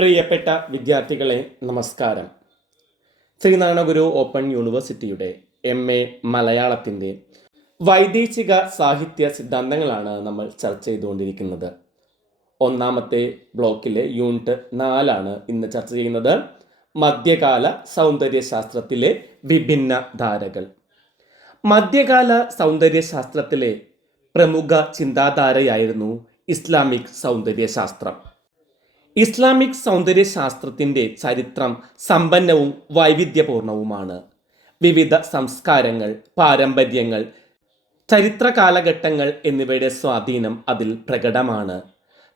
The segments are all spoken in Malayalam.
പ്രിയപ്പെട്ട വിദ്യാർത്ഥികളെ നമസ്കാരം. ശ്രീനാരായണഗുരു ഓപ്പൺ യൂണിവേഴ്സിറ്റിയുടെ MA മലയാളത്തിൻ്റെ വൈദേശിക സാഹിത്യ സിദ്ധാന്തങ്ങളാണ് നമ്മൾ ചർച്ച ചെയ്തുകൊണ്ടിരിക്കുന്നത്. ഒന്നാമത്തെ ബ്ലോക്കിലെ യൂണിറ്റ് 4 ഇന്ന് ചർച്ച ചെയ്യുന്നത്. മധ്യകാല സൗന്ദര്യശാസ്ത്രത്തിലെ വിഭിന്ന ധാരകൾ. മധ്യകാല സൗന്ദര്യശാസ്ത്രത്തിലെ പ്രമുഖ ചിന്താധാരയായിരുന്നു ഇസ്ലാമിക് സൗന്ദര്യശാസ്ത്രം. ഇസ്ലാമിക് സൗന്ദര്യശാസ്ത്രത്തിൻ്റെ ചരിത്രം സമ്പന്നവും വൈവിധ്യപൂർണവുമാണ്. വിവിധ സംസ്കാരങ്ങൾ, പാരമ്പര്യങ്ങൾ, ചരിത്ര കാലഘട്ടങ്ങൾ എന്നിവയുടെ സ്വാധീനം അതിൽ പ്രകടമാണ്.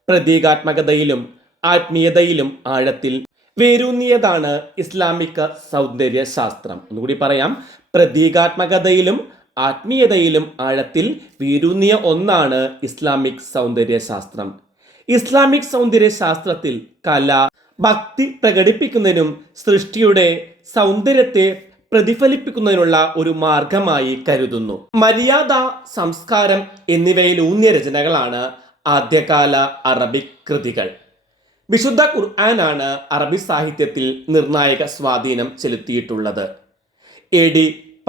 പ്രതീകാത്മകതയിലും ആത്മീയതയിലും ആഴത്തിൽ വേരൂന്നിയതാണ് ഇസ്ലാമിക സൗന്ദര്യശാസ്ത്രം. ഒന്നുകൂടി പറയാം, പ്രതീകാത്മകതയിലും ആത്മീയതയിലും ആഴത്തിൽ വേരൂന്നിയ ഒന്നാണ് ഇസ്ലാമിക് സൗന്ദര്യശാസ്ത്രം. ഇസ്ലാമിക് സൗന്ദര്യശാസ്ത്രത്തിൽ കല, ഭക്തി പ്രകടിപ്പിക്കുന്നതിനും സൃഷ്ടിയുടെ സൗന്ദര്യത്തെ പ്രതിഫലിപ്പിക്കുന്നതിനുള്ള ഒരു മാർഗമായി കരുതുന്നു. മര്യാദ, സംസ്കാരം എന്നിവയിൽ ഊന്നിയ രചനകളാണ് ആദ്യകാല അറബിക് കൃതികൾ. വിശുദ്ധ ഖുർആനാണ് അറബി സാഹിത്യത്തിൽ നിർണായക സ്വാധീനം ചെലുത്തിയിട്ടുള്ളത്. AD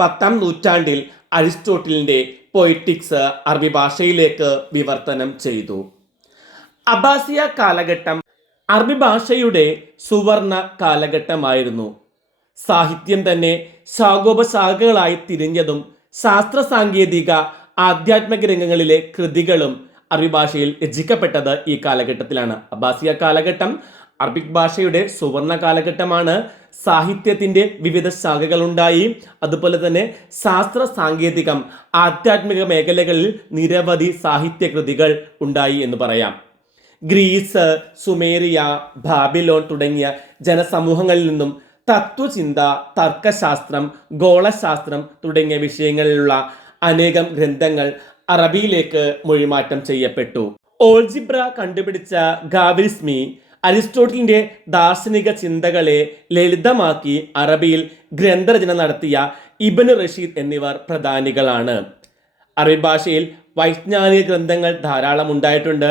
10-ാം നൂറ്റാണ്ടിൽ അരിസ്റ്റോട്ടിലിൻ്റെ പൊയറ്റിക്സ് അറബി ഭാഷയിലേക്ക് വിവർത്തനം ചെയ്തു. അബ്ബാസിയ കാലഘട്ടം അറബി ഭാഷയുടെ സുവർണ കാലഘട്ടമായിരുന്നു. സാഹിത്യം തന്നെ ശാഖോപശാഖകളായി തിരിഞ്ഞതും ശാസ്ത്ര സാങ്കേതിക ആധ്യാത്മിക രംഗങ്ങളിലെ കൃതികളും അറബി ഭാഷയിൽ രചിക്കപ്പെട്ടത് ഈ കാലഘട്ടത്തിലാണ്. അബ്ബാസിയ കാലഘട്ടം അറബിക് ഭാഷയുടെ സുവർണ കാലഘട്ടമാണ്. സാഹിത്യത്തിൻ്റെ വിവിധ ശാഖകളുണ്ടായി. അതുപോലെ തന്നെ ശാസ്ത്ര സാങ്കേതികം ആധ്യാത്മിക മേഖലകളിൽ നിരവധി സാഹിത്യ കൃതികൾ ഉണ്ടായി എന്ന് പറയാം. ഗ്രീസ്, സുമേറിയ, ബാബിലോൺ തുടങ്ങിയ ജനസമൂഹങ്ങളിൽ നിന്നും തത്വചിന്ത, തർക്കശാസ്ത്രം, ഗോളശാസ്ത്രം തുടങ്ങിയ വിഷയങ്ങളിലുള്ള അനേകം ഗ്രന്ഥങ്ങൾ അറബിയിലേക്ക് മൊഴിമാറ്റം ചെയ്യപ്പെട്ടു. ഓൾജിബ്ര കണ്ടുപിടിച്ച ഗാവരിസ്മി അരിസ്റ്റോട്ടലിൻ്റെ ദാർശനിക ചിന്തകളെ ലളിതമാക്കി അറബിയിൽ ഗ്രന്ഥരചന നടത്തിയ ഇബ്നു റഷീദ് എന്നിവർ പ്രധാനികളാണ്. അറബി ഭാഷയിൽ വൈജ്ഞാനിക ഗ്രന്ഥങ്ങൾ ധാരാളം ഉണ്ടായിട്ടുണ്ട്.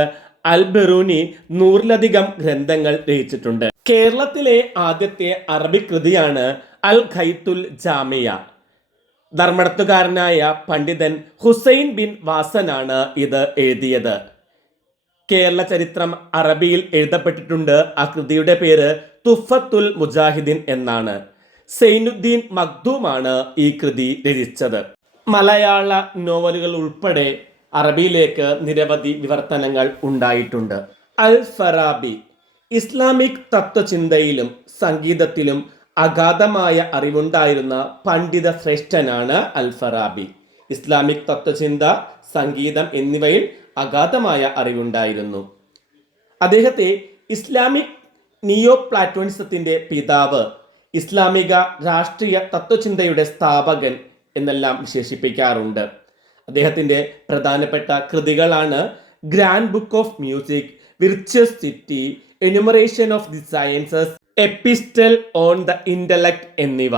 അൽ-ബിറൂനി 100-ലധികം ഗ്രന്ഥങ്ങൾ രചിച്ചിട്ടുണ്ട്. കേരളത്തിലെ ആദ്യത്തെ അറബിക് കൃതിയാണ് അൽ ഖൈത്തുൽ ജാമിയ. ധർമ്മടത്തുകാരനായ പണ്ഡിതൻ ഹുസൈൻ ബിൻ വാസനാണ് ഇത് എഴുതിയത്. കേരള ചരിത്രം അറബിയിൽ എഴുതപ്പെട്ടിട്ടുണ്ട്. ആ കൃതിയുടെ പേര് തുഫത്തുൽ മുജാഹിദീൻ എന്നാണ്. സൈനുദ്ദീൻ മഖ്ദൂമാണ് ഈ കൃതി രചിച്ചത്. മലയാള നോവലുകൾ ഉൾപ്പെടെ അറബിയിലേക്ക് നിരവധി വിവർത്തനങ്ങൾ ഉണ്ടായിട്ടുണ്ട്. അൽ ഫറാബി ഇസ്ലാമിക് തത്വചിന്തയിലും സംഗീതത്തിലും അഗാധമായ അറിവുണ്ടായിരുന്ന പണ്ഡിത ശ്രേഷ്ഠനാണ് അൽ ഫറാബി. ഇസ്ലാമിക് തത്വചിന്ത, സംഗീതം എന്നിവയിൽ അഗാധമായ അറിവുണ്ടായിരുന്നു. അദ്ദേഹത്തെ ഇസ്ലാമിക് നിയോ പ്ലാറ്റോണിസത്തിൻ്റെ പിതാവ്, ഇസ്ലാമിക രാഷ്ട്രീയ തത്വചിന്തയുടെ സ്ഥാപകൻ എന്നെല്ലാം വിശേഷിപ്പിക്കാറുണ്ട്. അദ്ദേഹത്തിൻ്റെ പ്രധാനപ്പെട്ട കൃതികളാണ് grand book of music, virtuous city, enumeration of the sciences, epistle on the intellect എന്നിവ.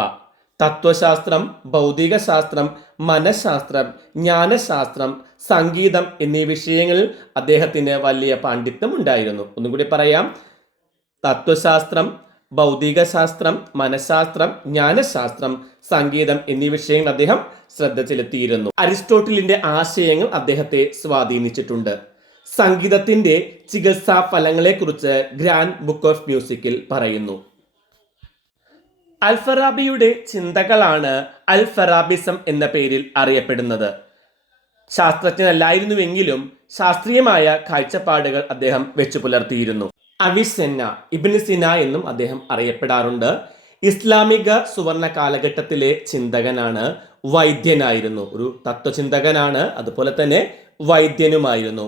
തത്വശാസ്ത്രം, ഭൗതികശാസ്ത്രം, മനഃശാസ്ത്രം, ജ്ഞാനശാസ്ത്രം, സംഗീതം എന്നീ വിഷയങ്ങളിൽ അദ്ദേഹത്തിന് വലിയ പാണ്ഡിത്യം ഉണ്ടായിരുന്നു. ഒന്നും കൂടി പറയാം, തത്വശാസ്ത്രം, ഭൗതികശാസ്ത്രം, മനഃശാസ്ത്രം, ജ്ഞാനശാസ്ത്രം, സംഗീതം എന്നീ വിഷയങ്ങൾ അദ്ദേഹം ശ്രദ്ധ ചെലുത്തിയിരുന്നു. അരിസ്റ്റോട്ടിലിന്റെ ആശയങ്ങൾ അദ്ദേഹത്തെ സ്വാധീനിച്ചിട്ടുണ്ട്. സംഗീതത്തിന്റെ ചികിത്സാ ഫലങ്ങളെക്കുറിച്ച് ഗ്രാൻഡ് ബുക്ക് ഓഫ് മ്യൂസിക്കിൽ പറയുന്നു. അൽ ഫറാബിയുടെ ചിന്തകളാണ് അൽ ഫറാബിസം എന്ന പേരിൽ അറിയപ്പെടുന്നത്. ശാസ്ത്രജ്ഞനല്ലായിരുന്നുവെങ്കിലും ശാസ്ത്രീയമായ കാഴ്ചപ്പാടുകൾ അദ്ദേഹം വെച്ചു പുലർത്തിയിരുന്നു. അവിസെന്ന, ഇബ്നു സിന എന്നും അദ്ദേഹം അറിയപ്പെടാറുണ്ട്. ഇസ്ലാമിക സുവർണ കാലഘട്ടത്തിലെ ചിന്തകനാണ്, വൈദ്യനായിരുന്നു. ഒരു തത്വചിന്തകനാണ്, അതുപോലെ തന്നെ വൈദ്യനുമായിരുന്നു.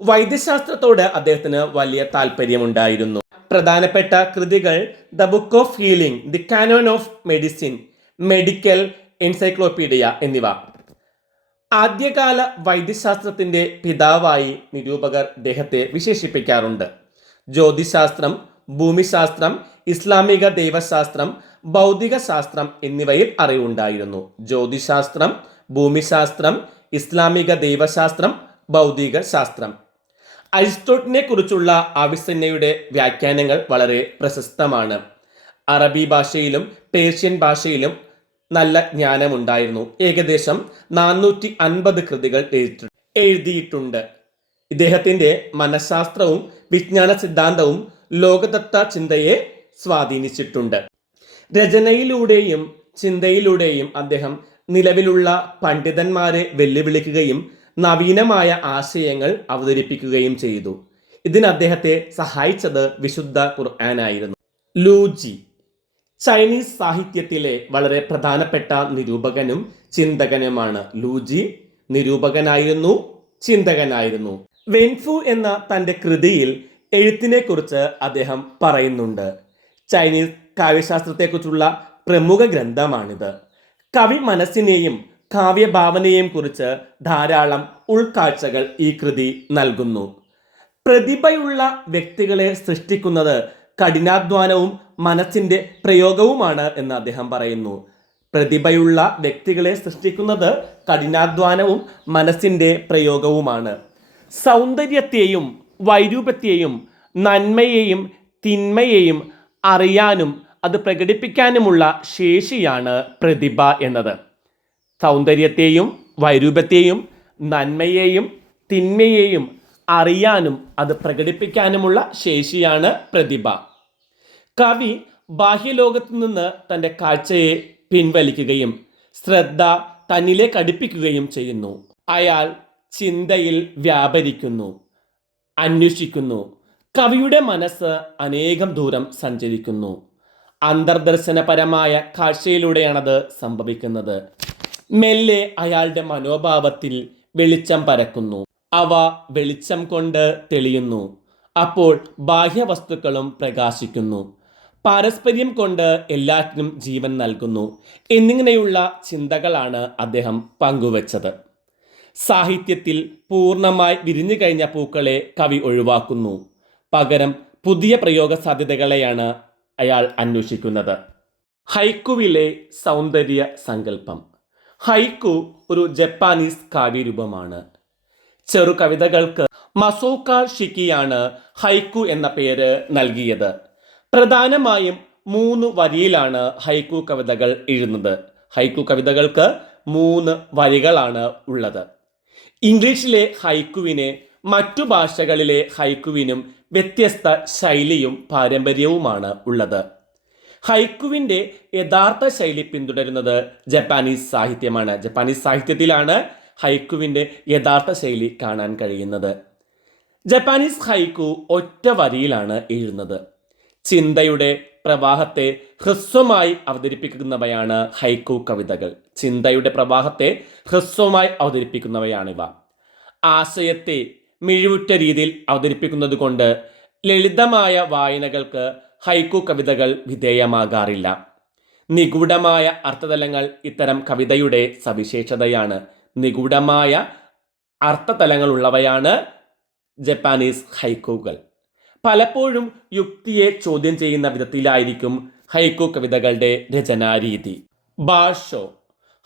വൈദ്യശാസ്ത്രത്തോട് അദ്ദേഹത്തിന് വലിയ താല്പര്യമുണ്ടായിരുന്നു. പ്രധാനപ്പെട്ട കൃതികൾ the book of healing, the canon of medicine, medical encyclopedia എന്നിവ. ആദ്യകാല വൈദ്യശാസ്ത്രത്തിന്റെ പിതാവായി നിരൂപകർ അദ്ദേഹത്തെ വിശേഷിപ്പിക്കാറുണ്ട്. ജ്യോതിശാസ്ത്രം, ഭൂമിശാസ്ത്രം, ഇസ്ലാമിക ദൈവശാസ്ത്രം, ഭൗതിക ശാസ്ത്രം എന്നിവയിൽ അറിവുണ്ടായിരുന്നു. ജ്യോതിശാസ്ത്രം, ഭൂമിശാസ്ത്രം, ഇസ്ലാമിക ദൈവശാസ്ത്രം, ഭൗതിക ശാസ്ത്രം. അരിസ്റ്റോട്ടിലിനെ കുറിച്ചുള്ള അവിസെന്നയുടെ വ്യാഖ്യാനങ്ങൾ വളരെ പ്രശസ്തമാണ്. അറബി ഭാഷയിലും പേർഷ്യൻ ഭാഷയിലും നല്ല ജ്ഞാനമുണ്ടായിരുന്നു. ഏകദേശം 450 കൃതികൾ എഴുതിയിട്ടുണ്ട്. ഇദ്ദേഹത്തിന്റെ മനഃശാസ്ത്രവും വിജ്ഞാന സിദ്ധാന്തവും ലോകതത്വ ചിന്തയെ സ്വാധീനിച്ചിട്ടുണ്ട്. രചനയിലൂടെയും ചിന്തയിലൂടെയും അദ്ദേഹം നിലവിലുള്ള പണ്ഡിതന്മാരെ വെല്ലുവിളിക്കുകയും നവീനമായ ആശയങ്ങൾ അവതരിപ്പിക്കുകയും ചെയ്തു. ഇതിന് അദ്ദേഹത്തെ സഹായിച്ചത് വിശുദ്ധ ഖുർആനായിരുന്നു. ലൂജി ചൈനീസ് സാഹിത്യത്തിലെ വളരെ പ്രധാനപ്പെട്ട നിരൂപകനും ചിന്തകനുമാണ്. ലൂജി നിരൂപകനായിരുന്നു, ചിന്തകനായിരുന്നു. വെൻഫു എന്ന തൻ്റെ കൃതിയിൽ എഴുത്തിനെ കുറിച്ച് അദ്ദേഹം പറയുന്നുണ്ട്. ചൈനീസ് കാവ്യശാസ്ത്രത്തെക്കുറിച്ചുള്ള പ്രമുഖ ഗ്രന്ഥമാണിത്. കവി മനസ്സിനെയും കാവ്യഭാവനയെയും കുറിച്ച് ധാരാളം ഉൾക്കാഴ്ചകൾ ഈ കൃതി നൽകുന്നു. പ്രതിഭയുള്ള വ്യക്തികളെ സൃഷ്ടിക്കുന്നത് കഠിനാധ്വാനവും മനസ്സിൻ്റെ പ്രയോഗവുമാണ് എന്ന് അദ്ദേഹം പറയുന്നു. പ്രതിഭയുള്ള വ്യക്തികളെ സൃഷ്ടിക്കുന്നത് കഠിനാധ്വാനവും മനസ്സിൻ്റെ പ്രയോഗവുമാണ്. സൗന്ദര്യത്തെയും വൈരൂപ്യത്തെയും നന്മയെയും തിന്മയെയും അറിയാനും അത് പ്രകടിപ്പിക്കാനുമുള്ള ശേഷിയാണ് പ്രതിഭ എന്നത്. സൗന്ദര്യത്തെയും വൈരൂപ്യത്തെയും നന്മയെയും തിന്മയെയും അറിയാനും അത് പ്രകടിപ്പിക്കാനുമുള്ള ശേഷിയാണ് പ്രതിഭ. കവി ബാഹ്യലോകത്തു നിന്ന് തൻ്റെ കാഴ്ചയെ പിൻവലിക്കുകയും ശ്രദ്ധ തന്നിലേക്ക് അടുപ്പിക്കുകയും ചെയ്യുന്നു. അയാൾ ചിന്തയിൽ വ്യാപരിക്കുന്നു, അന്വേഷിക്കുന്നു. കവിയുടെ മനസ്സ് അനേകം ദൂരം സഞ്ചരിക്കുന്നു. അന്തർദർശനപരമായ കാഴ്ചയിലൂടെയാണത് സംഭവിക്കുന്നത്. മെല്ലെ അയാളുടെ മനോഭാവത്തിൽ വെളിച്ചം പരക്കുന്നു. അവ വെളിച്ചം കൊണ്ട് തെളിയുന്നു. അപ്പോൾ ബാഹ്യവസ്തുക്കളും പ്രകാശിക്കുന്നു. പാരസ്പര്യം കൊണ്ട് എല്ലാറ്റിനും ജീവൻ നൽകുന്നു. എന്നിങ്ങനെയുള്ള ചിന്തകളാണ് അദ്ദേഹം പങ്കുവച്ചത്. സാഹിത്യത്തിൽ പൂർണ്ണമായി വിരിഞ്ഞു കഴിഞ്ഞ പൂക്കളെ കവി ഒഴിവാക്കുന്നു. പകരം പുതിയ പ്രയോഗ സാധ്യതകളെയാണ് അയാൾ അന്വേഷിക്കുന്നത്. ഹൈക്കുവിലെ സൗന്ദര്യ സങ്കല്പം. ഹൈക്കു ഒരു ജപ്പാനീസ് കാവ്യരൂപമാണ്. ചെറു കവിതകൾക്ക് മസോക്ക ഷിക്കിയാണ് ഹൈക്കു എന്ന പേര് നൽകിയത്. പ്രധാനമായും 3 വരിയിലാണ് ഹൈക്കു കവിതകൾ എഴുതുന്നത്. ഹൈക്കു കവിതകൾക്ക് 3 വരികളാണ് ഉള്ളത്. ഇംഗ്ലീഷിലെ ഹൈക്കുവിനെ മറ്റു ഭാഷകളിലെ ഹൈക്കുവിനും വ്യത്യസ്ത ശൈലിയും പാരമ്പര്യവുമാണ് ഉള്ളത്. ഹൈക്കുവിൻ്റെ യഥാർത്ഥ ശൈലി പിന്തുടരുന്നത് ജപ്പാനീസ് സാഹിത്യമാണ്. ജപ്പാനീസ് സാഹിത്യത്തിലാണ് ഹൈക്കുവിൻ്റെ യഥാർത്ഥ ശൈലി കാണാൻ കഴിയുന്നത്. ജപ്പാനീസ് ഹൈക്കു ഒറ്റ വരിയിലാണ് എഴുതുന്നത്. ചിന്തയുടെ പ്രവാഹത്തെ ഹ്രസ്വമായി അവതരിപ്പിക്കുന്നവയാണ് ഹൈക്കു കവിതകൾ. ചിന്തയുടെ പ്രവാഹത്തെ ഹ്രസ്വമായി അവതരിപ്പിക്കുന്നവയാണിവ. ആശയത്തെ മിഴിവുറ്റ രീതിയിൽ അവതരിപ്പിക്കുന്നത് കൊണ്ട് ലളിതമായ വായനകൾക്ക് ഹൈക്കു കവിതകൾ വിധേയമാകാറില്ല. നിഗൂഢമായ അർത്ഥതലങ്ങൾ ഇത്തരം കവിതയുടെ സവിശേഷതയാണ്. നിഗൂഢമായ അർത്ഥതലങ്ങളുള്ളവയാണ് ജപ്പാനീസ് ഹൈക്കുകൾ. പലപ്പോഴും യുക്തിയെ ചോദ്യം ചെയ്യുന്ന വിധത്തിലായിരിക്കും ഹൈക്കു കവിതകളുടെ രചനാരീതി. ബാഷോ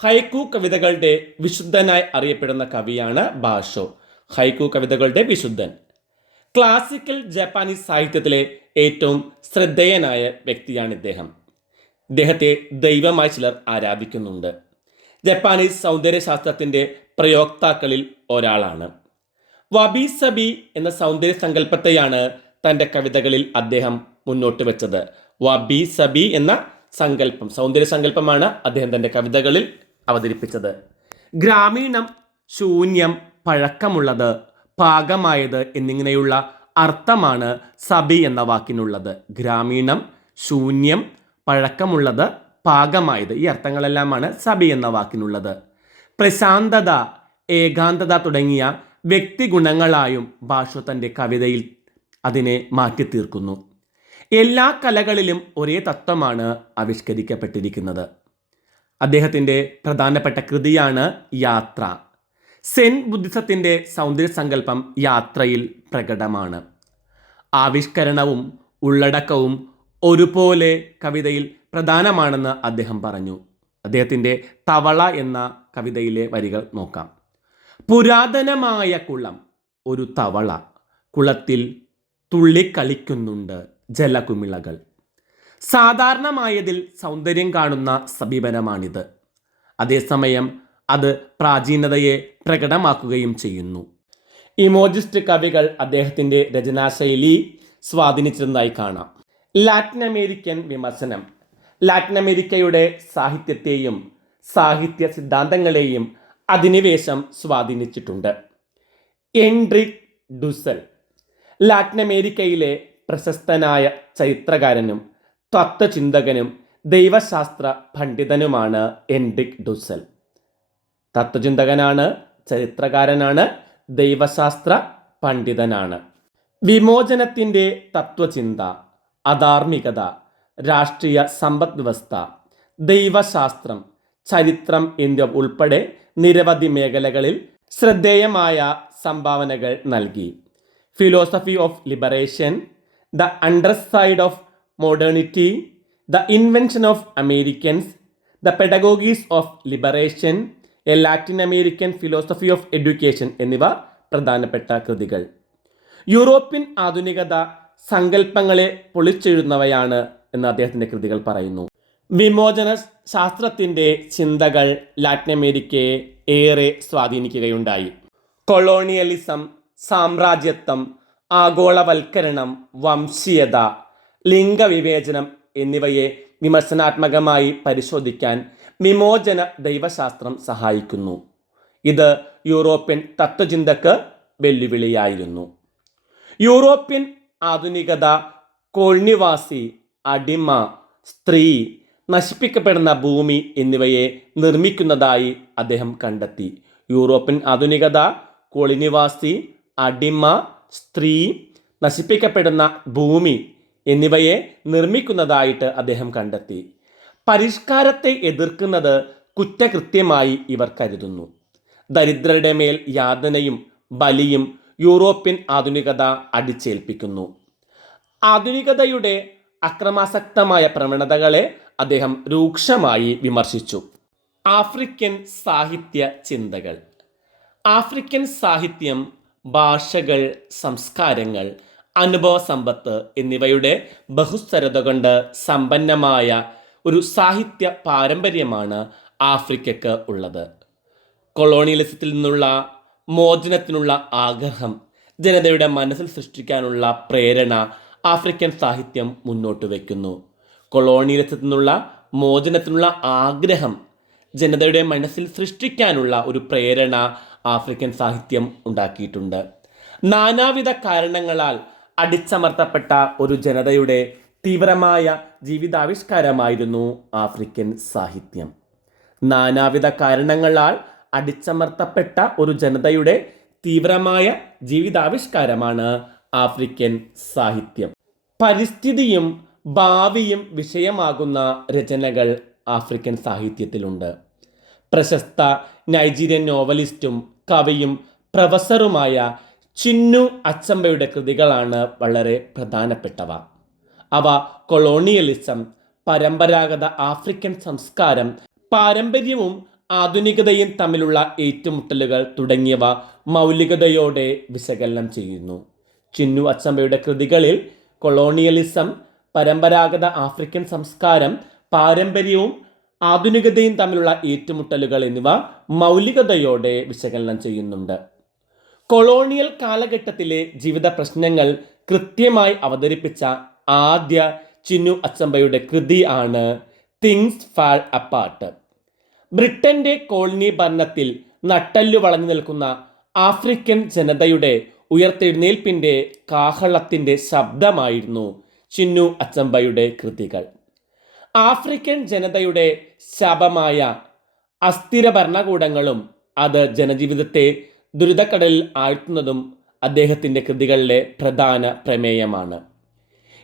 ഹൈക്കു കവിതകളുടെ വിശുദ്ധനായി അറിയപ്പെടുന്ന കവിയാണ് ബാഷോ. ഹൈക്കു കവിതകളുടെ വിശുദ്ധൻ. ക്ലാസിക്കൽ ജപ്പാനീസ് സാഹിത്യത്തിലെ ഏറ്റവും ശ്രദ്ധേയനായ വ്യക്തിയാണ് ഇദ്ദേഹം. ഇദ്ദേഹത്തെ ദൈവമായി ചിലർ ആരാധിക്കുന്നുണ്ട്. ജപ്പാനീസ് സൗന്ദര്യശാസ്ത്രത്തിൻ്റെ പ്രയോക്താക്കളിൽ ഒരാളാണ്. വബി സബി എന്ന സൗന്ദര്യ സങ്കല്പത്തെയാണ് തൻ്റെ കവിതകളിൽ അദ്ദേഹം മുന്നോട്ട് വെച്ചത്. വബി സബി എന്ന സങ്കല്പം, സൗന്ദര്യ സങ്കല്പമാണ് അദ്ദേഹം തൻ്റെ കവിതകളിൽ അവതരിപ്പിച്ചത്. ഗ്രാമീണം, ശൂന്യം, പഴക്കമുള്ളത്, പാകമായത് എന്നിങ്ങനെയുള്ള അർത്ഥമാണ് സബി എന്ന വാക്കിനുള്ളത്. ഗ്രാമീണം, ശൂന്യം, പഴക്കമുള്ളത്, പാകമായത്, ഈ അർത്ഥങ്ങളെല്ലാമാണ് സബി എന്ന വാക്കിനുള്ളത്. പ്രശാന്തത, ഏകാന്തത തുടങ്ങിയ വ്യക്തിഗുണങ്ങളായും ബാഷോ തൻ്റെ കവിതയിൽ അതിനെ മാറ്റിത്തീർക്കുന്നു. എല്ലാ കലകളിലും ഒരേ തത്വമാണ് ആവിഷ്കരിക്കപ്പെട്ടിരിക്കുന്നത്. അദ്ദേഹത്തിൻ്റെ പ്രധാനപ്പെട്ട കൃതിയാണ് യാത്ര. സെൻ ബുദ്ധിസത്തിൻ്റെ സൗന്ദര്യ സങ്കല്പം യാത്രയിൽ പ്രകടമാണ്. ആവിഷ്കരണവും ഉള്ളടക്കവും ഒരുപോലെ കവിതയിൽ പ്രധാനമാണെന്ന് അദ്ദേഹം പറഞ്ഞു. അദ്ദേഹത്തിൻ്റെ തവള എന്ന കവിതയിലെ വരികൾ നോക്കാം. പുരാതനമായ കുളം, ഒരു തവള, കുളത്തിൽ തുള്ളിക്കളിക്കുന്നുണ്ട് ജലകുമിളകൾ. സാധാരണമായതിൽ സൗന്ദര്യം കാണുന്ന സമീപനമാണിത്. അതേസമയം അത് പ്രാചീനതയെ പ്രകടമാക്കുകയും ചെയ്യുന്നു. ഇമോജിസ്റ്റ് കവികൾ അദ്ദേഹത്തിൻ്റെ രചനാശൈലി സ്വാധീനിച്ചിരുന്നതായി കാണാം. ലാറ്റിൻ അമേരിക്കൻ വിമർശനം ലാറ്റിൻ അമേരിക്കയുടെ സാഹിത്യത്തെയും സാഹിത്യ സിദ്ധാന്തങ്ങളെയും അധിനിവേശം സ്വാധീനിച്ചിട്ടുണ്ട്. എൻറിക് ഡുസൽ ലാറ്റിൻ അമേരിക്കയിലെ പ്രശസ്തനായ ചരിത്രകാരനും തത്വചിന്തകനും ദൈവശാസ്ത്ര പണ്ഡിതനുമാണ് എൻറിക് ഡുസൽ. തത്വചിന്തകനാണ്, ചരിത്രകാരനാണ്, ദൈവശാസ്ത്ര പണ്ഡിതനാണ്. വിമോചനത്തിൻ്റെ തത്വചിന്ത, അധാർമികത, രാഷ്ട്രീയ സമ്പദ് വ്യവസ്ഥ, ദൈവശാസ്ത്രം, ചരിത്രം എന്നിവ ഉൾപ്പെടെ നിരവധി മേഖലകളിൽ ശ്രദ്ധേയമായ സംഭാവനകൾ നൽകി. Philosophy of liberation, the underside of modernity, the invention of Americans, the pedagogies of liberation, a Latin American philosophy of education എന്നിവ പ്രധാനപ്പെട്ട കൃതികൾ. യൂറോപ്യൻ ആധുനികത സങ്കല്പങ്ങളെ പൊളിച്ചെഴുതുന്നവയാണ് എന്ന് അദ്ദേഹത്തിൻ്റെ കൃതികൾ പറയുന്നു. വിമോചന ശാസ്ത്രത്തിൻ്റെ ചിന്തകൾ ലാറ്റിൻ അമേരിക്കയെ ഏറെ സ്വാധീനിക്കുകയുണ്ടായി. കൊളോണിയലിസം, സാമ്രാജ്യത്വം, ആഗോളവൽക്കരണം, വംശീയത, ലിംഗവിവേചനം എന്നിവയെ വിമർശനാത്മകമായി പരിശോധിക്കാൻ വിമോചന ദൈവശാസ്ത്രം സഹായിക്കുന്നു. ഇത് യൂറോപ്യൻ തത്വചിന്തക്ക് വെല്ലുവിളിയായിരുന്നു. യൂറോപ്യൻ ആധുനികത കോൾനിവാസി, അടിമ, സ്ത്രീ, നശിപ്പിക്കപ്പെടുന്ന ഭൂമി എന്നിവയെ നിർമ്മിക്കുന്നതായി അദ്ദേഹം കണ്ടെത്തി. യൂറോപ്യൻ ആധുനികത കോളനിവാസി, അടിമ, സ്ത്രീ, നശിപ്പിക്കപ്പെടുന്ന ഭൂമി എന്നിവയെ നിർമ്മിക്കുന്നതായിട്ട് അദ്ദേഹം കണ്ടെത്തി. പരിഷ്കാരത്തെ എതിർക്കുന്നത് കുറ്റകൃത്യമായി ഇവർ കരുതുന്നു. ദരിദ്രരുടെ മേൽ യാതനയും ബലിയും യൂറോപ്യൻ ആധുനികത അടിച്ചേൽപ്പിക്കുന്നു. ആധുനികതയുടെ അക്രമാസക്തമായ പ്രവണതകളെ അദ്ദേഹം രൂക്ഷമായി വിമർശിച്ചു. ആഫ്രിക്കൻ സാഹിത്യ ചിന്തകൾ ആഫ്രിക്കൻ സാഹിത്യം ഭാഷകൾ, സംസ്കാരങ്ങൾ, അനുഭവ സമ്പത്ത് എന്നിവയുടെ ബഹുസ്വരത കൊണ്ട് സമ്പന്നമായ ഒരു സാഹിത്യ പാരമ്പര്യമാണ് ആഫ്രിക്കയ്ക്ക് ഉള്ളത്. കൊളോണിയലിസത്തിൽ നിന്നുള്ള മോചനത്തിനുള്ള ആഗ്രഹം, ജനതയുടെ മനസ്സിൽ സൃഷ്ടിക്കാനുള്ള പ്രേരണ ആഫ്രിക്കൻ സാഹിത്യം മുന്നോട്ട് വയ്ക്കുന്നു. കൊളോണിയലിസത്തിൽ നിന്നുള്ള മോചനത്തിനുള്ള ആഗ്രഹം, ജനതയുടെ മനസ്സിൽ സൃഷ്ടിക്കാനുള്ള ഒരു പ്രേരണ ആഫ്രിക്കൻ സാഹിത്യം ഉണ്ടാക്കിയിട്ടുണ്ട്. നാനാവിധ കാരണങ്ങളാൽ അടിച്ചമർത്തപ്പെട്ട ഒരു ജനതയുടെ തീവ്രമായ ജീവിതാവിഷ്കാരമായിരുന്നു ആഫ്രിക്കൻ സാഹിത്യം. നാനാവിധ കാരണങ്ങളാൽ അടിച്ചമർത്തപ്പെട്ട ഒരു ജനതയുടെ തീവ്രമായ ജീവിതാവിഷ്കാരമാണ് ആഫ്രിക്കൻ സാഹിത്യം. പരിസ്ഥിതിയും ഭാവിയും വിഷയമാകുന്ന രചനകൾ ആഫ്രിക്കൻ സാഹിത്യത്തിലുണ്ട്. പ്രശസ്ത നൈജീരിയൻ നോവലിസ്റ്റും കവിയും പ്രൊഫസറുമായ ചിന്നു അച്ചമ്പയുടെ കൃതികളാണ് വളരെ പ്രധാനപ്പെട്ടവ. അവ കൊളോണിയലിസം, പരമ്പരാഗത ആഫ്രിക്കൻ സംസ്കാരം, പാരമ്പര്യവും ആധുനികതയും തമ്മിലുള്ള ഏറ്റുമുട്ടലുകൾ തുടങ്ങിയവ മൗലികതയോടെ വിശകലനം ചെയ്യുന്നു. ചിന്നു അച്ചമ്പയുടെ കൃതികളിൽ കൊളോണിയലിസം, പരമ്പരാഗത ആഫ്രിക്കൻ സംസ്കാരം, പാരമ്പര്യവും ആധുനികതയും തമ്മിലുള്ള ഏറ്റുമുട്ടലുകൾ എന്നിവ മൗലികതയോടെ വിശകലനം ചെയ്യുന്നുണ്ട്. കൊളോണിയൽ കാലഘട്ടത്തിലെ ജീവിത പ്രശ്നങ്ങൾ കൃത്യമായി അവതരിപ്പിച്ച ആദ്യ ചിന്നു അച്ചമ്പയുടെ കൃതി ആണ് തിങ്സ് ഫാൾ അപ്പാർട്ട്. ബ്രിട്ടന്റെ കോളനി ഭരണത്തിൽ നട്ടെല്ലു വളഞ്ഞു നിൽക്കുന്ന ആഫ്രിക്കൻ ജനതയുടെ ഉയർത്തെഴുന്നേൽപ്പിന്റെ കാഹളത്തിന്റെ ശബ്ദമായിരുന്നു ചിന്നു അച്ചമ്പയുടെ കൃതികൾ. ആഫ്രിക്കൻ ജനതയുടെ ശാപമായ അസ്ഥിര ഭരണകൂടങ്ങളും അത് ജനജീവിതത്തെ ദുരിതക്കടലിൽ ആഴ്ത്തുന്നതും അദ്ദേഹത്തിൻ്റെ കൃതികളിലെ പ്രധാന പ്രമേയമാണ്.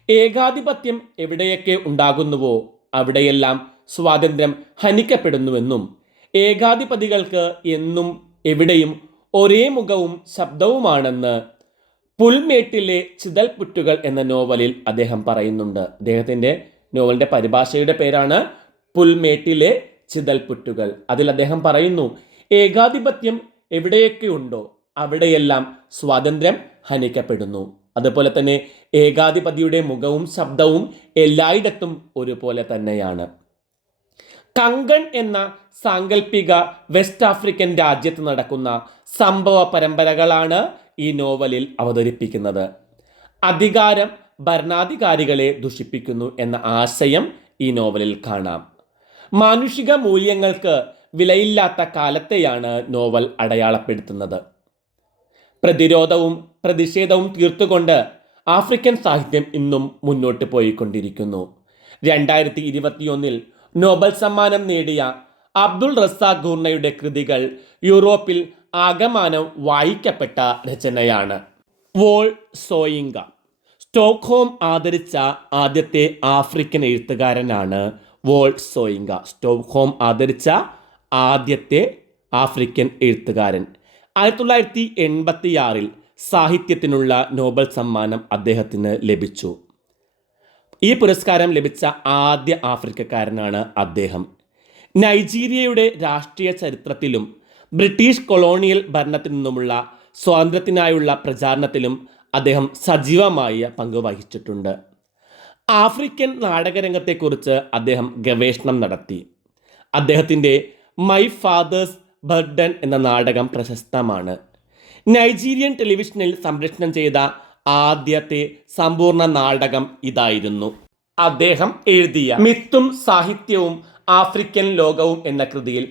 ഏകാധിപത്യം എവിടെയൊക്കെ ഉണ്ടാകുന്നുവോ അവിടെയെല്ലാം സ്വാതന്ത്ര്യം ഹനിക്കപ്പെടുന്നുവെന്നും ഏകാധിപതികൾക്ക് എന്നും എവിടെയും ഒരേ മുഖവും ശബ്ദവുമാണെന്ന് പുൽമേട്ടിലെ ചിതൽപുറ്റുകൾ എന്ന നോവലിൽ അദ്ദേഹം പറയുന്നുണ്ട്. അദ്ദേഹത്തിൻ്റെ നോവലിൻ്റെ പരിഭാഷയുടെ പേരാണ് പുൽമേട്ടിലെ ചിതൽപുറ്റുകൾ. അതിൽ അദ്ദേഹം പറയുന്നു, ഏകാധിപത്യം എവിടെയൊക്കെ ഉണ്ടോ അവിടെയെല്ലാം സ്വാതന്ത്ര്യം ഹനിക്കപ്പെടുന്നു. അതുപോലെ തന്നെ ഏകാധിപതിയുടെ മുഖവും ശബ്ദവും എല്ലായിടത്തും ഒരുപോലെ തന്നെയാണ്. കങ്കൺ എന്ന സാങ്കല്പിക വെസ്റ്റ് ആഫ്രിക്കൻ രാജ്യത്ത് നടക്കുന്ന സംഭവ പരമ്പരകളാണ് ഈ നോവലിൽ അവതരിപ്പിക്കുന്നത്. അധികാരം ഭരണാധികാരികളെ ദുഷിപ്പിക്കുന്നു എന്ന ആശയം ഈ നോവലിൽ കാണാം. മാനുഷിക മൂല്യങ്ങൾക്ക് വിലയില്ലാത്ത കാലത്തെയാണ് നോവൽ അടയാളപ്പെടുത്തുന്നത്. പ്രതിരോധവും പ്രതിഷേധവും തീർത്തുകൊണ്ട് ആഫ്രിക്കൻ സാഹിത്യം ഇന്നും മുന്നോട്ട് പോയിക്കൊണ്ടിരിക്കുന്നു. 2021 നോബൽ സമ്മാനം നേടിയ അബ്ദുൾ റസാഖ് ഗുർണയുടെ കൃതികൾ യൂറോപ്പിൽ ആകമാനം വായിക്കപ്പെട്ട രചനയാണ്. വോൾ സോയിങ്ക സ്റ്റോക്ക്ഹോം ആദരിച്ച ആദ്യത്തെ ആഫ്രിക്കൻ എഴുത്തുകാരനാണ് വോൾ സോയിങ്ക. സ്റ്റോക്ക്ഹോം ആദരിച്ച ആദ്യത്തെ ആഫ്രിക്കൻ എഴുത്തുകാരൻ. 1986 സാഹിത്യത്തിനുള്ള നോബൽ സമ്മാനം അദ്ദേഹത്തിന് ലഭിച്ചു. ഈ പുരസ്കാരം ലഭിച്ച ആദ്യ ആഫ്രിക്കക്കാരനാണ് അദ്ദേഹം. നൈജീരിയയുടെ രാഷ്ട്രീയ ചരിത്രത്തിലും ബ്രിട്ടീഷ് കൊളോണിയൽ ഭരണത്തിൽ നിന്നുമുള്ള സ്വാതന്ത്ര്യത്തിനായുള്ള പ്രചാരണത്തിലും അദ്ദേഹം സജീവമായ പങ്ക് വഹിച്ചിട്ടുണ്ട്. ആഫ്രിക്കൻ നാടകരംഗത്തെക്കുറിച്ച് അദ്ദേഹം ഗവേഷണം നടത്തി. അദ്ദേഹത്തിൻ്റെ മൈ ഫാദേഴ്സ് ബർഡൻ എന്ന നാടകം പ്രശസ്തമാണ്. നൈജീരിയൻ ടെലിവിഷനിൽ സംപ്രേഷണം ചെയ്ത ആദ്യത്തെ സമ്പൂർണ്ണ നാടകം ഇതായിരുന്നു. അദ്ദേഹം എഴുതിയ മിത്തും സാഹിത്യവും ആഫ്രിക്കൻ ലോകവും എന്ന കൃതിയിൽ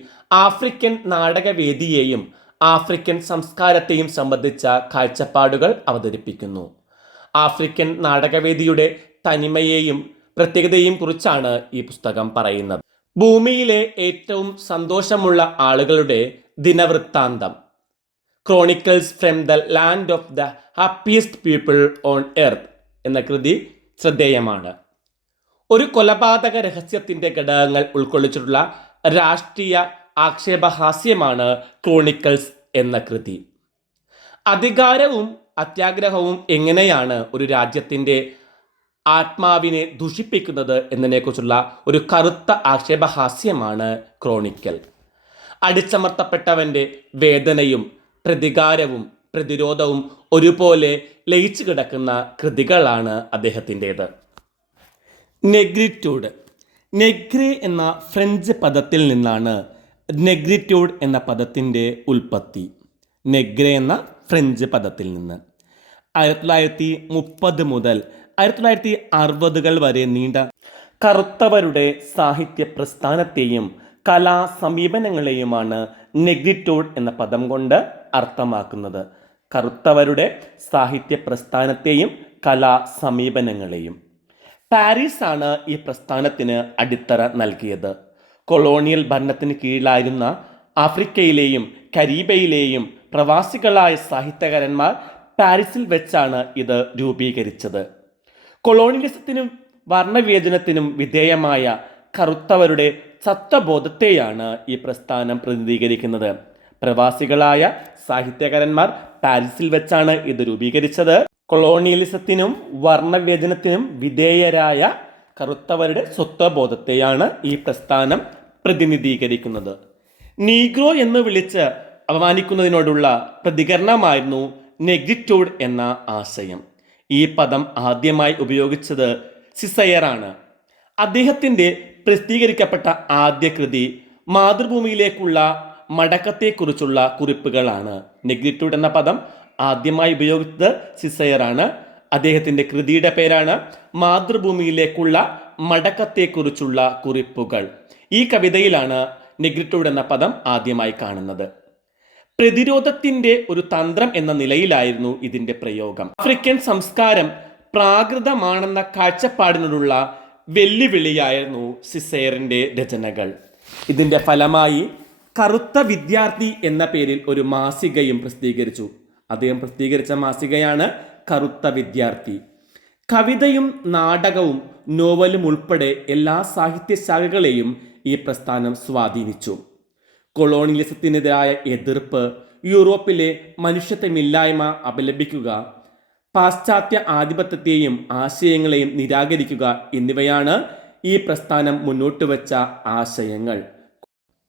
ആഫ്രിക്കൻ നാടകവേദിയെയും ആഫ്രിക്കൻ സംസ്കാരത്തെയും സംബന്ധിച്ച കാഴ്ചപ്പാടുകൾ അവതരിപ്പിക്കുന്നു. ആഫ്രിക്കൻ നാടകവേദിയുടെ തനിമയെയും പ്രത്യേകതയെയും കുറിച്ചാണ് ഈ പുസ്തകം പറയുന്നത്. ഭൂമിയിലെ ഏറ്റവും സന്തോഷമുള്ള ആളുകളുടെ ദിനവൃത്താന്തം, chronicles from the land of the happiest people on earth എന്ന കൃതി ശ്രദ്ധേയമാണ്. ഒരു കൊലപാതക രഹസ്യത്തിൻ്റെ ഘടകങ്ങൾ ഉൾക്കൊള്ളിച്ചിട്ടുള്ള രാഷ്ട്രീയ ആക്ഷേപഹാസ്യമാണ് ക്രോണിക്കിൾസ് എന്ന കൃതി. അധികാരവും അത്യാഗ്രഹവും എങ്ങനെയാണ് ഒരു രാജ്യത്തിൻ്റെ ആത്മാവിനെ ദുഷിപ്പിക്കുന്നത് എന്നതിനെക്കുറിച്ചുള്ള ഒരു കറുത്ത ആക്ഷേപഹാസ്യമാണ് ക്രോണിക്കൽ. അടിച്ചമർത്തപ്പെട്ടവൻ്റെ വേദനയും പ്രതികാരവും പ്രതിരോധവും ഒരുപോലെ ലയിച്ചു കിടക്കുന്ന കൃതികളാണ് അദ്ദേഹത്തിൻ്റേത്. നെഗ്രിറ്റ്യൂഡ്. നെഗ്രെ എന്ന ഫ്രഞ്ച് പദത്തിൽ നിന്നാണ് നെഗ്രിറ്റ്യൂഡ് എന്ന പദത്തിൻ്റെ ഉൽപ്പത്തി. നെഗ്രെ എന്ന ഫ്രഞ്ച് പദത്തിൽ നിന്ന് 1930 മുതൽ 1960 വരെ നീണ്ട കറുത്തവരുടെ സാഹിത്യ പ്രസ്ഥാനത്തെയും കലാ സമീപനങ്ങളെയുമാണ് നെഗ്രിറ്റ്യൂഡ് എന്ന പദം കൊണ്ട് അർത്ഥമാക്കുന്നത്. കറുത്തവരുടെ സാഹിത്യ പ്രസ്ഥാനത്തെയും കലാ സമീപനങ്ങളെയും. പാരീസ് ആണ് ഈ പ്രസ്ഥാനത്തിന് അടിത്തറ നൽകിയത്. കൊളോണിയൽ ഭരണത്തിന് കീഴിലായിരുന്ന ആഫ്രിക്കയിലെയും കരീബയിലെയും പ്രവാസികളായ സാഹിത്യകാരന്മാർ പാരീസിൽ വെച്ചാണ് ഇത് രൂപീകരിച്ചത്. കൊളോണിയലിസത്തിനും വർണ്ണവിവേചനത്തിനും വിധേയമായ കറുത്തവരുടെ സത്വബോധത്തെയാണ് ഈ പ്രസ്ഥാനം പ്രതിനിധീകരിക്കുന്നത്. പ്രവാസികളായ സാഹിത്യകാരന്മാർ പാരീസിൽ വെച്ചാണ് ഇത് രൂപീകരിച്ചത്. കൊളോണിയലിസത്തിനും വർണ്ണവിവേചനത്തിനും വിധേയരായ കറുത്തവരുടെ സ്വത്വബോധത്തെയാണ് ഈ പ്രസ്ഥാനം പ്രതിനിധീകരിക്കുന്നത്. നീഗ്രോ എന്ന് വിളിച്ച് അപമാനിക്കുന്നതിനോടുള്ള പ്രതികരണമായിരുന്നു നെഗ്രിറ്റ്യൂഡ് എന്ന ആശയം. ഈ പദം ആദ്യമായി ഉപയോഗിച്ചത് സിസയറാണ്. അദ്ദേഹത്തിൻ്റെ പ്രസിദ്ധീകരിക്കപ്പെട്ട ആദ്യ കൃതി മാതൃഭൂമിയിലേക്കുള്ള മടക്കത്തെക്കുറിച്ചുള്ള കുറിപ്പുകളാണ്. നെഗ്രിറ്റ്യൂഡ് എന്ന പദം ആദ്യമായി ഉപയോഗിച്ചത് സിസയറാണ്. അദ്ദേഹത്തിൻ്റെ കൃതിയുടെ പേരാണ് മാതൃഭൂമിയിലേക്കുള്ള മടക്കത്തെക്കുറിച്ചുള്ള കുറിപ്പുകൾ. ഈ കവിതയിലാണ് നെഗ്രിറ്റ്യൂഡ് എന്ന പദം ആദ്യമായി കാണുന്നത്. പ്രതിരോധത്തിൻ്റെ ഒരു തന്ത്രം എന്ന നിലയിലായിരുന്നു ഇതിൻ്റെ പ്രയോഗം. ആഫ്രിക്കൻ സംസ്കാരം പ്രാകൃതമാണെന്ന കാഴ്ചപ്പാടിനോടുള്ള വെല്ലുവിളിയായിരുന്നു സിസയറിൻ്റെ രചനകൾ. ഇതിൻ്റെ ഫലമായി കറുത്ത വിദ്യാർത്ഥി എന്ന പേരിൽ ഒരു മാസികയും പ്രസിദ്ധീകരിച്ചു. അദ്ദേഹം പ്രസിദ്ധീകരിച്ച മാസികയാണ് കറുത്ത വിദ്യാർത്ഥി. കവിതയും നാടകവും നോവലും ഉൾപ്പെടെ എല്ലാ സാഹിത്യശാഖകളെയും ഈ പ്രസ്ഥാനം സ്വാധീനിച്ചു. കൊളോണിയലിസത്തിനെതിരായ എതിർപ്പ്, യൂറോപ്പിലെ മനുഷ്യത്വമില്ലായ്മ അപലപിക്കുക, പാശ്ചാത്യ ആധിപത്യത്തെയും ആശയങ്ങളെയും നിരാകരിക്കുക എന്നിവയാണ് ഈ പ്രസ്ഥാനം മുന്നോട്ട് വെച്ച ആശയങ്ങൾ.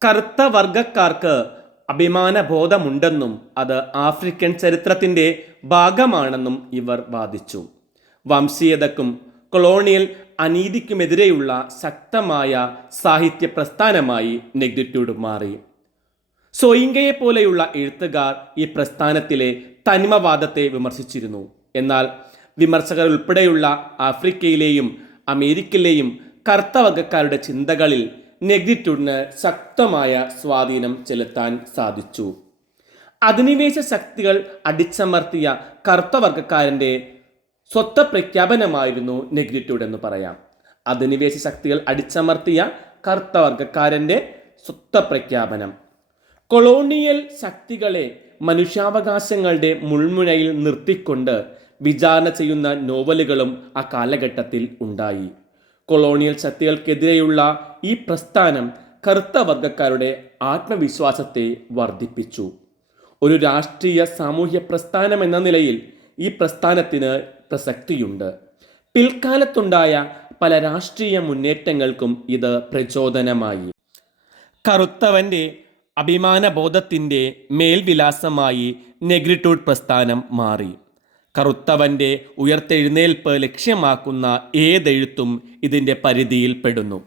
കറുത്ത വർഗക്കാർക്ക് അഭിമാനബോധമുണ്ടെന്നും അത് ആഫ്രിക്കൻ ചരിത്രത്തിൻ്റെ ഭാഗമാണെന്നും ഇവർ വാദിച്ചു. വംശീയതക്കും കൊളോണിയൽ അനീതിക്കുമെതിരെയുള്ള ശക്തമായ സാഹിത്യ പ്രസ്ഥാനമായി നെഗ്രിറ്റ്യൂഡ് മാറി. സോയിങ്കയെ പോലെയുള്ള എഴുത്തുകാർ ഈ പ്രസ്ഥാനത്തിലെ തനിമവാദത്തെ വിമർശിച്ചിരുന്നു. എന്നാൽ വിമർശകർ ഉൾപ്പെടെയുള്ള ആഫ്രിക്കയിലെയും അമേരിക്കയിലെയും കറുത്തവർഗക്കാരുടെ ചിന്തകളിൽ നെഗ്രിറ്റ്യൂഡിന് ശക്തമായ സ്വാധീനം ചെലുത്താൻ സാധിച്ചു. അധിനിവേശ ശക്തികൾ അടിച്ചമർത്തിയ കറുത്തവർഗക്കാരൻ്റെ സ്വത്വപ്രഖ്യാപനമായിരുന്നു നെഗ്രിറ്റ്യൂഡ് എന്ന് പറയാം. അധിനിവേശ ശക്തികൾ അടിച്ചമർത്തിയ കറുത്തവർഗക്കാരൻ്റെ സ്വത്വപ്രഖ്യാപനം. കൊളോണിയൽ ശക്തികളെ മനുഷ്യാവകാശങ്ങളുടെ മുൾമുനയിൽ നിർത്തിക്കൊണ്ട് വിചാരണ ചെയ്യുന്ന നോവലുകളും ആ കാലഘട്ടത്തിൽ ഉണ്ടായി. കൊളോണിയൽ ശക്തികൾക്കെതിരെയുള്ള ഈ പ്രസ്ഥാനം കറുത്ത വർഗക്കാരുടെ ആത്മവിശ്വാസത്തെ വർദ്ധിപ്പിച്ചു. ഒരു രാഷ്ട്രീയ സാമൂഹ്യ പ്രസ്ഥാനം എന്ന നിലയിൽ ഈ പ്രസ്ഥാനത്തിന് പ്രസക്തിയുണ്ട്. പിൽക്കാലത്തുണ്ടായ പല രാഷ്ട്രീയ മുന്നേറ്റങ്ങൾക്കും ഇത് പ്രചോദനമായി. കറുത്തവൻ്റെ അഭിമാനബോധത്തിൻ്റെ മേൽവിലാസമായി നെഗ്രിറ്റ്യൂഡ് പ്രസ്ഥാനം മാറി. കറുത്തവൻ്റെ ഉയർത്തെഴുന്നേൽപ്പ് ലക്ഷ്യമാക്കുന്ന ഏതെഴുത്തും ഇതിൻ്റെ പരിധിയിൽ പെടുന്നു.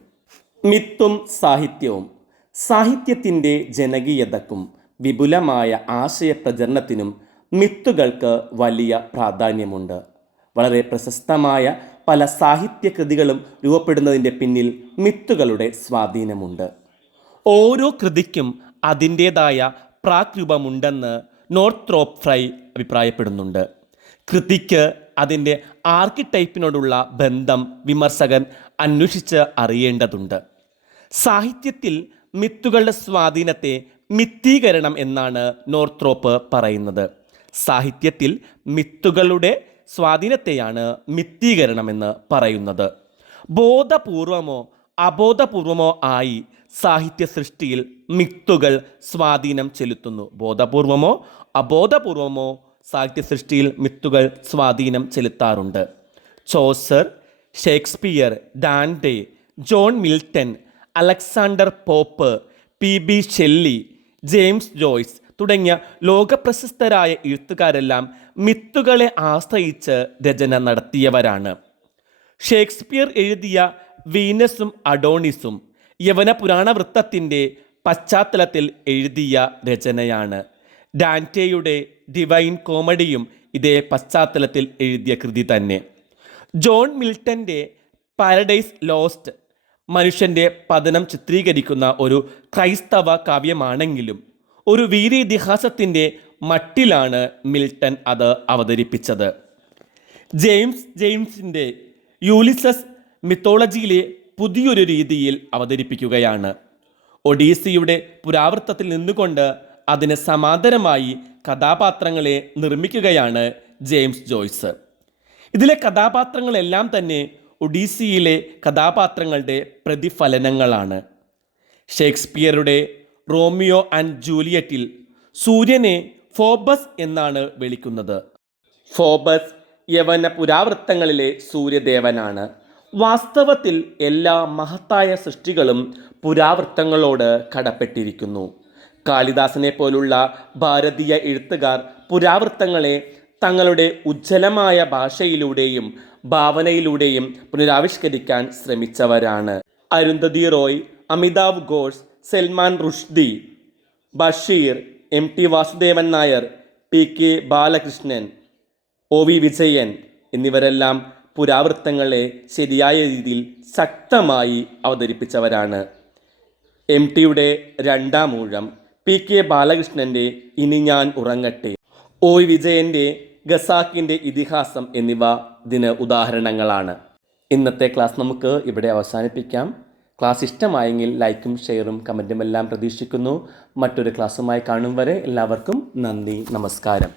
മിത്തും സാഹിത്യവും. സാഹിത്യത്തിൻ്റെ ജനകീയതക്കും വിപുലമായ ആശയപ്രചരണത്തിനും മിത്തുകൾക്ക് വലിയ പ്രാധാന്യമുണ്ട്. വളരെ പ്രശസ്തമായ പല സാഹിത്യകൃതികളും രൂപപ്പെടുന്നതിൻ്റെ പിന്നിൽ മിത്തുകളുടെ സ്വാധീനമുണ്ട്. ഓരോ കൃതിക്കും അതിൻ്റേതായ പ്രാക്രൂപമുണ്ടെന്ന് നോർത്രോപ്പ് ഫ്രൈ അഭിപ്രായപ്പെടുന്നുണ്ട്. കൃതിക്ക് അതിൻ്റെ ആർക്കിടൈപ്പിനോടുള്ള ബന്ധം വിമർശകൻ അന്വേഷിച്ച് അറിയേണ്ടതുണ്ട്. സാഹിത്യത്തിൽ മിത്തുകളുടെ സ്വാധീനത്തെ മിത്തീകരണം എന്നാണ് നോർത്രോപ്പ് പറയുന്നത്. സാഹിത്യത്തിൽ മിത്തുകളുടെ സ്വാധീനത്തെയാണ് മിത്തീകരണം എന്ന് പറയുന്നത്. ബോധപൂർവമോ അബോധപൂർവമോ ആയി സാഹിത്യ സൃഷ്ടിയിൽ മിത്തുകൾ സ്വാധീനം ചെലുത്തുന്നു. ബോധപൂർവമോ അബോധപൂർവമോ സാഹിത്യ സൃഷ്ടിയിൽ മിത്തുകൾ സ്വാധീനം ചെലുത്താറുണ്ട്. Chaucer, Shakespeare, Dante, John Milton, Alexander Pope, PB Shelley, James Joyce തുടങ്ങിയ ലോകപ്രശസ്തരായ എഴുത്തുകാരെല്ലാം മിത്തുകളെ ആശ്രയിച്ച് രചന നടത്തിയവരാണ്. ഷേക്സ്പിയർ എഴുതിയ വീനസും അഡോണിസും യവന പുരാണവൃത്തത്തിൻ്റെ പശ്ചാത്തലത്തിൽ എഴുതിയ രചനയാണ്. ഡാൻറ്റെയുടെ ഡിവൈൻ കോമഡിയും ഇതേ പശ്ചാത്തലത്തിൽ എഴുതിയ കൃതി തന്നെ. ജോൺ മിൽട്ടൻ്റെ പാരഡൈസ് ലോസ്റ്റ് മനുഷ്യൻ്റെ പതനം ചിത്രീകരിക്കുന്ന ഒരു ക്രൈസ്തവ കാവ്യമാണെങ്കിലും ഒരു വീരീതിഹാസത്തിൻ്റെ മട്ടിലാണ് മിൽട്ടൺ അത് അവതരിപ്പിച്ചത്. ജെയിംസിൻ്റെ യൂലിസസ് മിത്തോളജിയിലെ പുതിയൊരു രീതിയിൽ അവതരിപ്പിക്കുകയാണ്. ഒഡീസിയുടെ പുരാവൃത്തത്തിൽ നിന്നുകൊണ്ട് അതിന് സമാന്തരമായി കഥാപാത്രങ്ങളെ നിർമ്മിക്കുകയാണ് ജെയിംസ് ജോയ്സ്. ഇതിലെ കഥാപാത്രങ്ങളെല്ലാം തന്നെ ഒഡീസിയിലെ കഥാപാത്രങ്ങളുടെ പ്രതിഫലനങ്ങളാണ്. ഷേക്സ്പിയറുടെ റോമിയോ ആൻഡ് ജൂലിയറ്റിൽ സൂര്യനെ ഫോബസ് എന്നാണ് വിളിക്കുന്നത്. ഫോബസ് യവന പുരാവൃത്തങ്ങളിലെ സൂര്യദേവനാണ്. വാസ്തവത്തിൽ എല്ലാ മഹത്തായ സൃഷ്ടികളും പുരാവൃത്തങ്ങളോട് കടപ്പെട്ടിരിക്കുന്നു. കാളിദാസനെ പോലുള്ള ഭാരതീയ എഴുത്തുകാർ പുരാവൃത്തങ്ങളെ തങ്ങളുടെ ഉജ്ജ്വലമായ ഭാഷയിലൂടെയും ഭാവനയിലൂടെയും പുനരാവിഷ്കരിക്കാൻ ശ്രമിച്ചവരാണ്. Arundhati Roy, Amitav Ghosh, Salman Rushdie, Basheer, MT Vasudevan Nair, PK Balakrishnan, OV Vijayan എന്നിവരെല്ലാം പുരാവൃത്തങ്ങളെ ശരിയായ രീതിയിൽ ശക്തമായി അവതരിപ്പിച്ചവരാണ്. MTയുടെ രണ്ടാം ഊഴം, PK ബാലകൃഷ്ണൻ്റെ ഇനി ഞാൻ ഉറങ്ങട്ടെ, OV വിജയൻ്റെ ഖസാക്കിൻ്റെ ഇതിഹാസം എന്നിവ ഇതിന് ഉദാഹരണങ്ങളാണ്. ഇന്നത്തെ ക്ലാസ് നമുക്ക് ഇവിടെ അവസാനിപ്പിക്കാം. ക്ലാസ് ഇഷ്ടമായെങ്കിൽ ലൈക്കും ഷെയറും കമൻറ്റും എല്ലാം പ്രതീക്ഷിക്കുന്നു. മറ്റൊരു ക്ലാസ്സുമായി കാണും വരെ എല്ലാവർക്കും നന്ദി, നമസ്കാരം.